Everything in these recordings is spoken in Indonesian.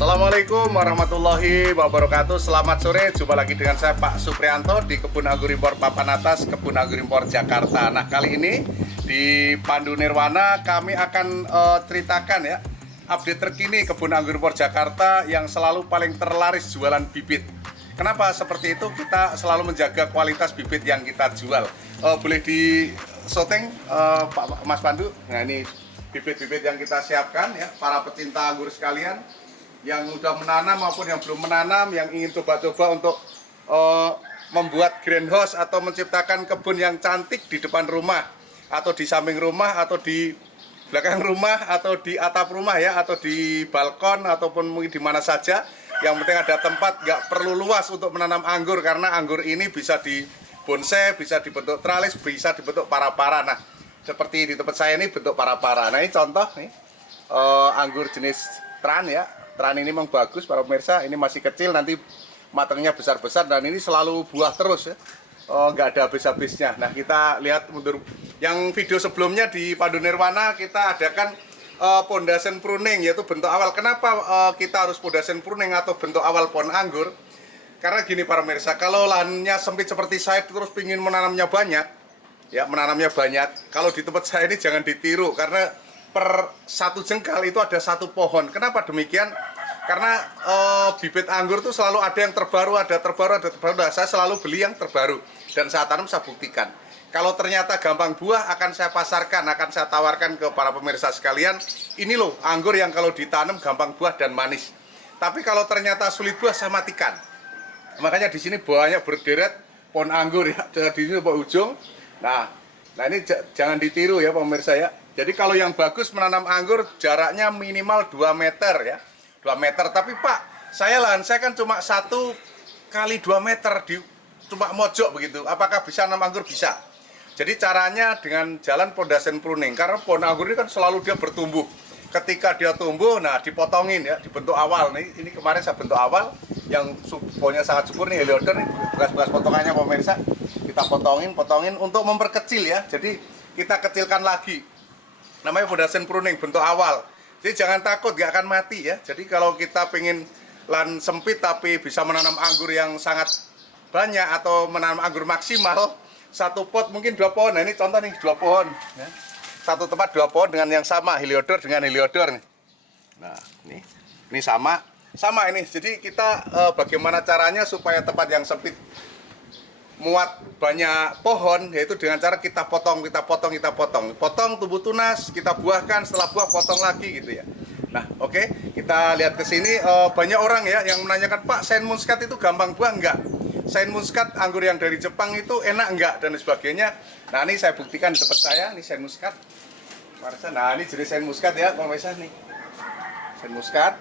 Assalamualaikum warahmatullahi wabarakatuh. Selamat sore, jumpa lagi dengan saya Pak Suprianto di Kebun Anggur Impor Papan Atas, Kebun Anggur Impor Jakarta. Nah, kali ini di Pandu Nirwana kami akan ceritakan ya update terkini Kebun Anggur Impor Jakarta yang selalu paling terlaris jualan bibit. Kenapa seperti itu? Kita selalu menjaga kualitas bibit yang kita jual. Boleh di syuting Pak Mas Pandu. Nah, ini bibit-bibit yang kita siapkan ya, para pecinta anggur sekalian yang sudah menanam maupun yang belum menanam, yang ingin coba-coba untuk membuat greenhouse atau menciptakan kebun yang cantik di depan rumah atau di samping rumah atau di belakang rumah atau di atap rumah ya, atau di balkon ataupun mungkin di mana saja. Yang penting ada tempat, nggak perlu luas untuk menanam anggur, karena anggur ini bisa di bonsai, bisa dibentuk tralis, bisa dibentuk para-para. Nah, seperti di tempat saya ini bentuk para-para. Nah, ini contoh nih anggur jenis tran ya. Tran ini memang bagus para pemirsa, ini masih kecil, nanti matangnya besar-besar dan ini selalu buah terus ya, nggak ada habis-habisnya. Nah, kita lihat mundur yang video sebelumnya di Pandu Nirwana, kita adakan pondation pruning, yaitu bentuk awal. Kenapa kita harus pondation pruning atau bentuk awal pohon anggur? Karena gini para pemirsa, kalau lahannya sempit seperti saya terus ingin menanamnya banyak ya, kalau di tempat saya ini jangan ditiru, karena per satu jengkal itu ada satu pohon. Kenapa demikian? Karena bibit anggur itu selalu ada yang terbaru, ada terbaru. Nah, saya selalu beli yang terbaru dan saat tanam saya buktikan. Kalau ternyata gampang buah, akan saya pasarkan, akan saya tawarkan ke para pemirsa sekalian. Ini loh anggur yang kalau ditanam gampang buah dan manis. Tapi kalau ternyata sulit buah, saya matikan. Makanya di sini banyak berderet pohon anggur ya, di sini Pak ujung. Nah ini jangan ditiru ya pemirsa ya. Jadi kalau yang bagus menanam anggur jaraknya minimal 2 meter ya. 2 meter, tapi Pak, lahan saya kan cuma 1 kali 2 meter, cuma mojok begitu. Apakah bisa nanam anggur? Bisa. Jadi caranya dengan jalan pondation pruning, karena pohon anggur ini kan selalu dia bertumbuh. Ketika dia tumbuh, nah dipotongin ya, dibentuk awal. Ini kemarin saya bentuk awal, yang pohonnya sangat subur nih, Heliodor nih, bekas-bekas potongannya pemirsa. Kita potongin untuk memperkecil ya, jadi kita kecilkan lagi. Namanya pondation pruning, bentuk awal. Jadi jangan takut, gak akan mati ya. Jadi kalau kita pengen lahan sempit tapi bisa menanam anggur yang sangat banyak atau menanam anggur maksimal, satu pot mungkin 2 pohon. Nah, ini contoh nih 2 pohon ya. Satu tempat 2 pohon dengan yang sama, Heliodor dengan Heliodor nih. Nah ini sama ini. Jadi kita bagaimana caranya supaya tempat yang sempit muat banyak pohon, yaitu dengan cara kita potong, potong tumbuh tunas, kita buahkan, setelah buah potong lagi gitu ya. Nah, oke, kita lihat ke sini. Banyak orang ya yang menanyakan, Pak, Saint Muscat itu gampang buah? Enggak. Saint Muscat anggur yang dari Jepang itu enak enggak dan sebagainya. Nah, ini saya buktikan di tempat saya, ini Saint Muscat. Nah, ini jenis Saint Muscat ya, pemirsa nih. Saint Muscat.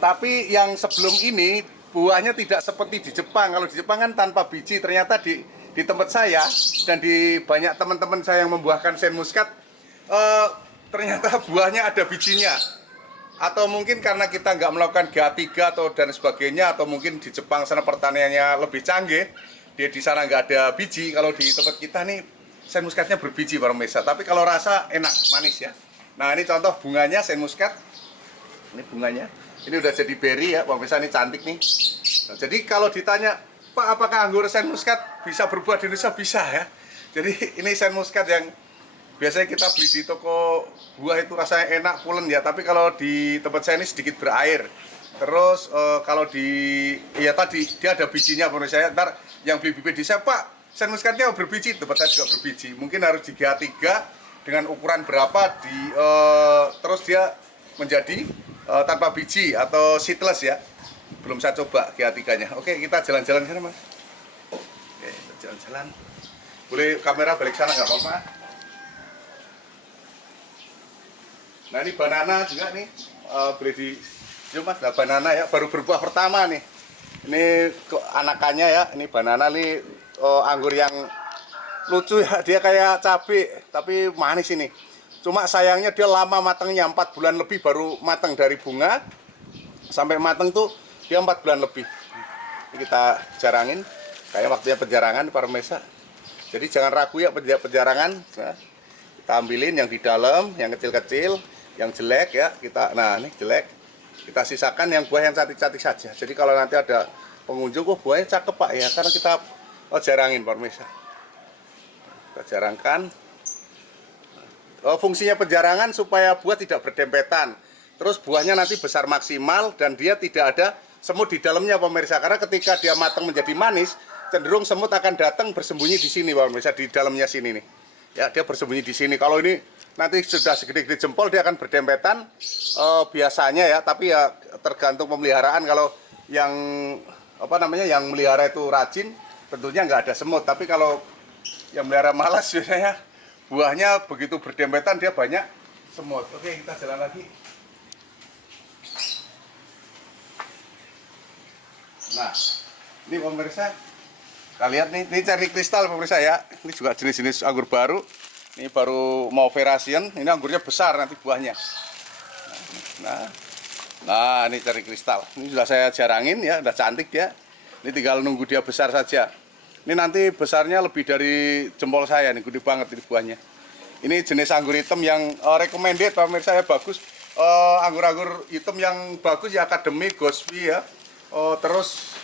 Tapi yang sebelum ini buahnya tidak seperti di Jepang. Kalau di Jepang kan tanpa biji. Ternyata di tempat saya dan di banyak teman-teman saya yang membuahkan Saint Muscat, ternyata buahnya ada bijinya. Atau mungkin karena kita nggak melakukan GA3 atau dan sebagainya, atau mungkin di Jepang sana pertaniannya lebih canggih, di sana nggak ada biji. Kalau di tempat kita nih Saint Muscatnya berbiji para pemirsa. Tapi kalau rasa enak, manis ya. Nah, ini contoh bunganya Saint Muscat. Ini bunganya. Ini udah jadi berry ya, pemirsa, ini cantik nih. Nah, jadi kalau ditanya, Pak, apakah anggur Saint Muscat bisa berbuah di Indonesia? Bisa ya. Jadi ini Saint Muscat yang biasanya kita beli di toko buah itu rasanya enak, pulen ya. Tapi kalau di tempat saya ini sedikit berair. Terus kalau ya tadi dia ada bijinya, pemirsa. Ntar yang beli bibit di saya, Pak, Saint Muscatnya berbiji, tempat saya juga berbiji. Mungkin harus di GA3 dengan ukuran berapa, terus dia menjadi tanpa biji atau seedless ya. Belum saya coba GA3-nya. Oke, kita jalan-jalan sana, Mas. Oke, kita jalan-jalan. Boleh kamera balik sana nggak apa-apa? Nah ini banana juga nih, boleh di, yuk mas, nah banana ya, baru berbuah pertama nih. Ini anakannya ya, ini banana nih anggur yang lucu ya, dia kayak cabai tapi manis ini. Cuma sayangnya dia lama matangnya, 4 bulan lebih baru matang dari bunga sampai matang tuh dia 4 bulan lebih. Ini kita jarangin, kayak waktunya penjarangan para pemirsa. Jadi jangan ragu ya penjarangan. Nah, kita ambilin yang di dalam, yang kecil-kecil, yang jelek ya kita, nah ini jelek kita sisakan, yang buah yang cantik-cantik saja. Jadi kalau nanti ada pengunjung, oh buahnya cakep pak ya, karena kita jarangin pemirsa. Kita jarangkan. Fungsinya penjarangan supaya buah tidak berdempetan, terus buahnya nanti besar maksimal dan dia tidak ada semut di dalamnya pemirsa. Karena ketika dia matang menjadi manis, cenderung semut akan datang bersembunyi di sini pemirsa, di dalamnya sini nih. Ya, dia bersembunyi di sini. Kalau ini nanti sudah segede-gede jempol, dia akan berdempetan biasanya ya. Tapi ya tergantung pemeliharaan. Kalau yang apa namanya, yang melihara itu rajin, tentunya nggak ada semut. Tapi kalau yang melihara malas biasanya buahnya begitu berdempetan dia banyak semut. Oke, kita jalan lagi. Nah, ini pemirsa. Kita lihat nih, ini cherry kristal pemirsa ya. Ini juga jenis-jenis anggur baru. Ini baru mau Verasion. Ini anggurnya besar nanti buahnya. Nah, ini cherry kristal. Ini sudah saya jarangin ya, udah cantik dia. Ini tinggal nunggu dia besar saja. Ini nanti besarnya lebih dari jempol saya nih, gede banget ini buahnya. Ini jenis anggur hitam yang recommended pemirsa ya, bagus. Anggur-anggur hitam yang bagus ya, akademik, Gosby ya. Terus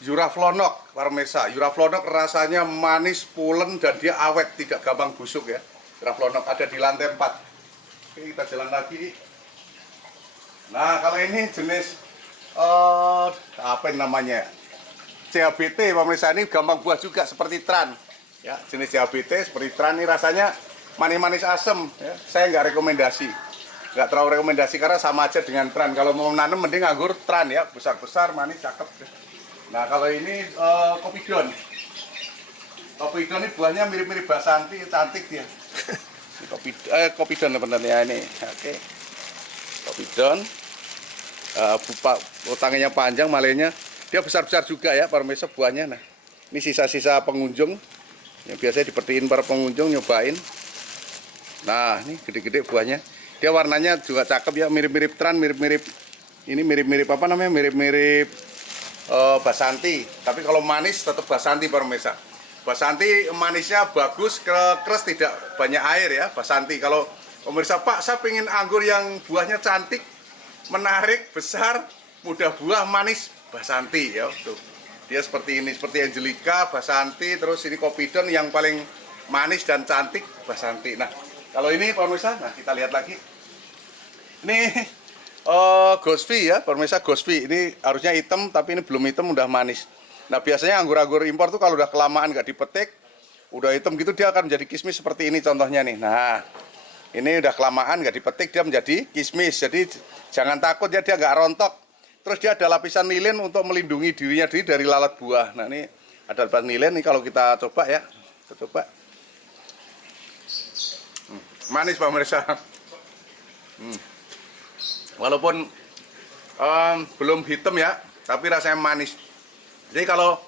Juraflonok, pemirsa. Juraflonok rasanya manis, pulen, dan dia awet, tidak gampang busuk ya. Juraflonok ada di lantai 4. Oke, kita jalan lagi. Nah, kalau ini jenis apa namanya? CHBT, pemirsa, ini gampang buah juga seperti Tran. Ya, jenis CHBT seperti Tran ini rasanya manis-manis asem. Ya. Saya nggak rekomendasi, nggak terlalu rekomendasi karena sama aja dengan Tran. Kalau mau nanam mending anggur Tran ya, besar-besar, manis, cakep. Nah kalau ini Kopidon. Kopidon ini buahnya mirip-mirip Basanti, cantik dia. Kopidon sebenarnya ini. Oke. Kopidon. Tangannya panjang, malenya. Dia besar-besar juga ya, pemirsa buahnya. Nah, ini sisa-sisa pengunjung yang biasanya diperhatiin para pengunjung nyobain. Nah, ini gede-gede buahnya. Dia warnanya juga cakep ya, mirip-mirip Tran, mirip-mirip ini, mirip-mirip apa namanya? Mirip-mirip Basanti, tapi kalau manis tetap Basanti pemirsa. Basanti manisnya bagus, keras, tidak banyak air ya Basanti. Kalau pemirsa, Pak saya pengen anggur yang buahnya cantik, menarik, besar, mudah buah, manis, Basanti ya. Tuh. Dia seperti ini, seperti Angelica, Basanti, terus ini Kopidon yang paling manis dan cantik, Basanti. Nah kalau ini pemirsa, nah kita lihat lagi. Ini Gosby ya, pemirsa, Gosby. Ini harusnya hitam, tapi ini belum hitam, udah manis. Nah biasanya anggur-anggur impor tuh kalau udah kelamaan nggak dipetik, udah hitam gitu, dia akan menjadi kismis seperti ini contohnya nih. Nah ini udah kelamaan nggak dipetik, dia menjadi kismis. Jadi jangan takut ya, dia nggak rontok. Terus dia ada lapisan lilin untuk melindungi dirinya dari lalat buah. Nah ini ada lapisan lilin nih, kalau kita coba ya, kita coba. Manis pemirsa. Walaupun belum hitam ya, tapi rasanya manis. Jadi kalau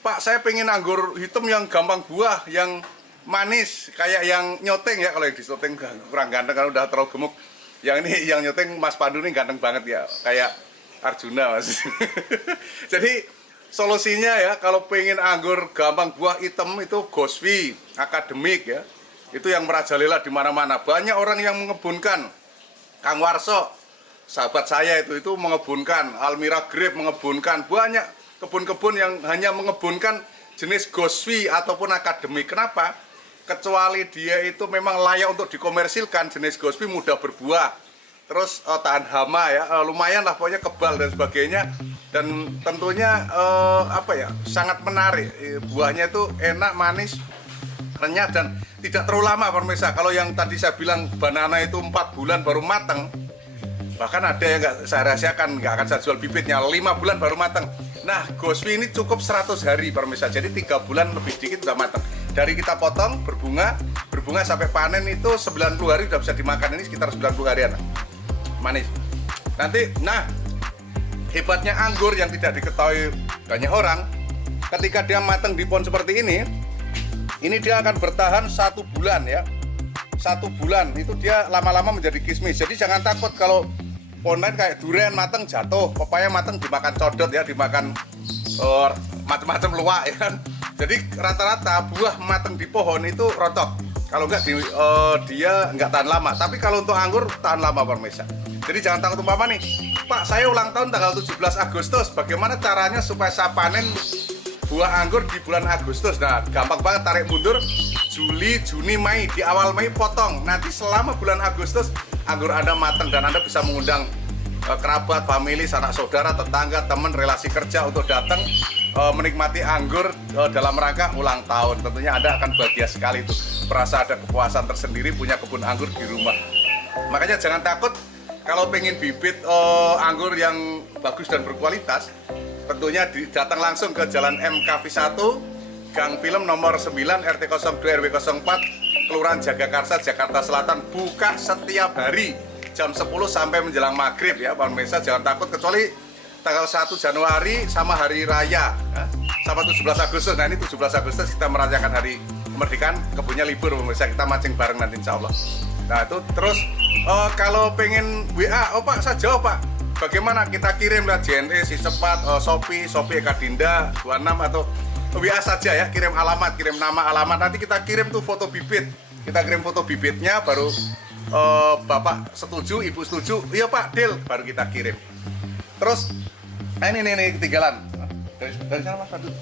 Pak saya pengen anggur hitam yang gampang buah, yang manis, kayak yang nyoteng ya. Kalau yang di nyoteng kurang ganteng karena udah terlalu gemuk. Yang ini yang nyoteng Mas Pandu ini ganteng banget ya, kayak Arjuna mas. Jadi solusinya ya, kalau pengen anggur gampang buah hitam itu Gosby, akademik ya. Itu yang merajalela di mana-mana. Banyak orang yang mengebunkan. Kang Warso, sahabat saya itu mengebunkan, Almira Grape mengebunkan, banyak kebun-kebun yang hanya mengebunkan jenis Gosby ataupun akademik. Kenapa? Kecuali dia itu memang layak untuk dikomersilkan, jenis Gosby mudah berbuah, terus tahan hama ya, lumayan lah pokoknya, kebal dan sebagainya, dan tentunya apa ya, sangat menarik. Buahnya itu enak, manis, renyah, dan tidak terlalu lama pemirsa. Kalau yang tadi saya bilang banana itu 4 bulan baru matang, bahkan ada yang nggak saya rahasiakan, nggak akan saya jual bibitnya, 5 bulan baru matang. Nah Gosby ini cukup 100 hari pemirsa, jadi 3 bulan lebih dikit sudah matang. Dari kita potong berbunga berbunga sampai panen itu 90 hari udah bisa dimakan. Ini sekitar 90 harian. Manis. Nanti, nah hebatnya anggur yang tidak diketahui banyak orang, ketika dia matang di pohon seperti ini dia akan bertahan 1 bulan ya. 1 bulan itu dia lama-lama menjadi kismis. Jadi jangan takut kalau pohon lain kayak durian matang jatuh, pepaya matang dimakan codot ya, dimakan macam-macam luwak ya kan. Jadi rata-rata buah matang di pohon itu rontok. Kalau enggak dia enggak tahan lama. Tapi kalau untuk anggur tahan lama pemirsa. Jadi jangan takut umpama nih, Pak saya ulang tahun tanggal 17 Agustus, bagaimana caranya supaya saya panen buah anggur di bulan Agustus? Nah gampang banget, tarik mundur Juli, Juni, Mei. Di awal Mei potong. Nanti selama bulan Agustus anggur Anda matang dan Anda bisa mengundang kerabat, famili, sanak saudara, tetangga, teman, relasi kerja untuk datang menikmati anggur dalam rangka ulang tahun. Tentunya Anda akan bahagia sekali itu, merasa ada kepuasan tersendiri punya kebun anggur di rumah. Makanya jangan takut kalau pengen bibit anggur yang bagus dan berkualitas, tentunya datang langsung ke Jalan MKV 1, Gang Film nomor 9, RT 02 RW 04, Kelurahan Jagakarsa, Jakarta Selatan. Buka setiap hari jam 10 sampai menjelang maghrib ya Pak pemirsa. Jangan takut, kecuali tanggal 1 Januari sama hari raya ya, sama 17 Agustus. Nah ini 17 Agustus kita merayakan hari kemerdekaan, kebunnya libur pemirsa, kita mancing bareng nanti insya Allah. Nah itu terus kalau pengen WA, Pak saya jawab Pak, bagaimana kita kirim lah JNE, Si Cepat, Shopee Eka Dinda 26 atau WA saja ya, kirim alamat, kirim nama, alamat, nanti kita kirim tuh foto bibit, kita kirim foto bibitnya, baru Bapak setuju, Ibu setuju, iya Pak deal, baru kita kirim. Terus ini ketinggalan dari sana Mas Fadul.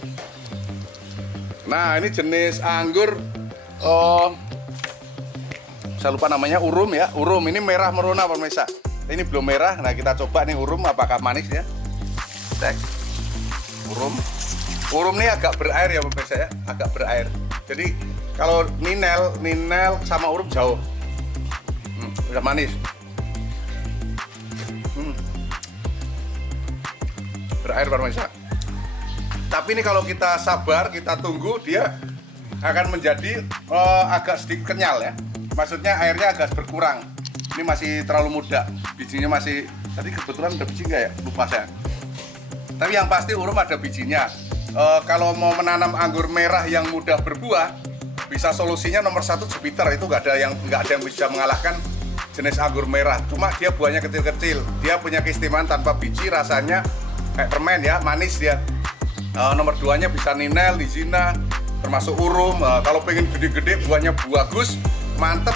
Nah ini jenis anggur saya lupa namanya, urum ya, urum. Ini merah merona pemirsa, ini belum merah. Nah kita coba nih urum apakah manis ya, cek. Urum ini agak berair ya pemirsa ya, agak berair. Jadi kalau ninel sama urum jauh, udah manis. Berair pemirsa. Tapi ini kalau kita sabar, kita tunggu, dia akan menjadi agak sedikit kenyal ya. Maksudnya airnya agak berkurang. Ini masih terlalu muda, bijinya masih. Tadi kebetulan ada biji nggak ya? Lupa saya. Tapi yang pasti urum ada bijinya. Kalau mau menanam anggur merah yang mudah berbuah, bisa solusinya nomor 1 Jupiter. Itu nggak ada yang bisa mengalahkan jenis anggur merah. Cuma dia buahnya kecil-kecil. Dia punya keistimewaan tanpa biji, rasanya kayak permen ya, manis dia. Nomor 2-nya bisa ninel, lizina, termasuk urum. Kalau pengen gede-gede buahnya bagus, mantep,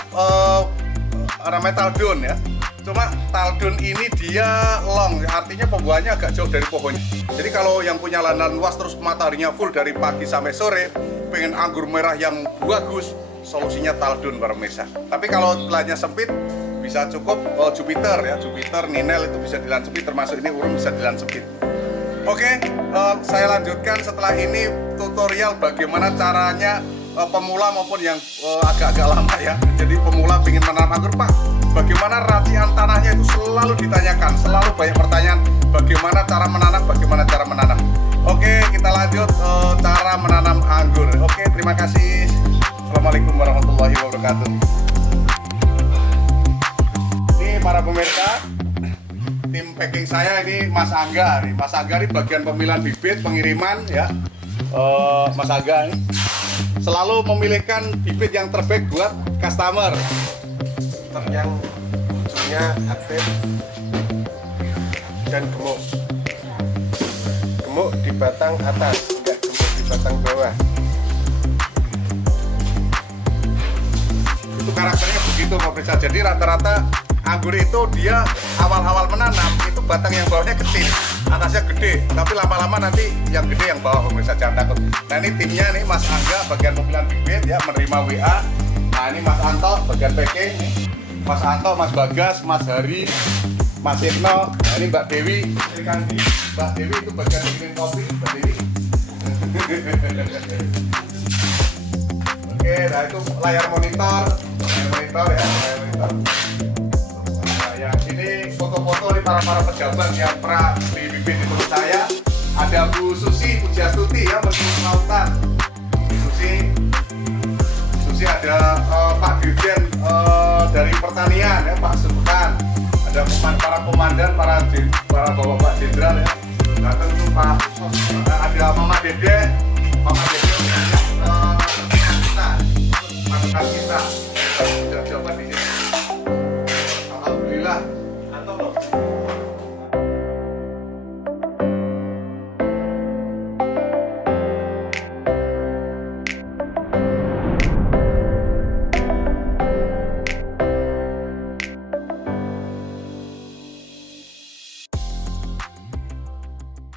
namanya taldon ya. Cuma taldon ini dia long, artinya pembuahannya agak jauh dari pohonnya. Jadi kalau yang punya lahan luas terus mataharinya full dari pagi sampai sore, pengen anggur merah yang bagus, solusinya taldon para pemirsa. Tapi kalau lahannya sempit, bisa cukup Jupiter ya, Jupiter, ninel itu bisa di lahan sempit, termasuk ini urum bisa di lahan sempit. Oke, saya lanjutkan setelah ini tutorial bagaimana caranya pemula maupun yang agak-agak lama ya. Jadi pemula ingin menanam anggur, Pak, bagaimana racian tanahnya, itu selalu ditanyakan, selalu banyak pertanyaan, bagaimana cara menanam. Oke, kita lanjut cara menanam anggur. Oke, terima kasih. Assalamualaikum warahmatullahi wabarakatuh. Ini para pemirsa, tim packing saya ini Mas Angga nih. Mas Angga ini bagian pemilihan bibit, pengiriman ya. Mas Angga ini selalu memilihkan bibit yang terbaik buat customer. Yang ujungnya aktif dan gemuk. Gemuk di batang atas, tidak gemuk di batang bawah. Itu karakternya begitu Pak Pesa. Jadi rata-rata anggur itu dia awal-awal menanam itu batang yang bawahnya kecil, atasnya gede, tapi lama-lama nanti yang gede yang bawah pemirsa, jangan takut. Nah ini timnya nih Mas Angga bagian pemilihan bibit ya, menerima WA. Nah ini Mas Anto bagian packing, Mas Anto, Mas Bagas, Mas Hari, Mas Ibno. Nah ini Mbak Dewi, Mbak Dewi itu bagian bikin kopi, Mbak Dewi. Oke, nah itu layar monitor ya, layar monitor. Ini foto-foto nih para pejabat yang pernah beli bibit di tempat saya. Ada Bu Susi Pujiastuti ya, Menteri Kelautan. Susi masih ada Pak Dirjen dari pertanian ya, Pak Subhan, ada para komandan, para bapak-bapak jenderal ya, datang tuh Pak, ada Mama Dede kita, pasukan kita, sudah jawaban di sini. Alhamdulillah, mantap loh.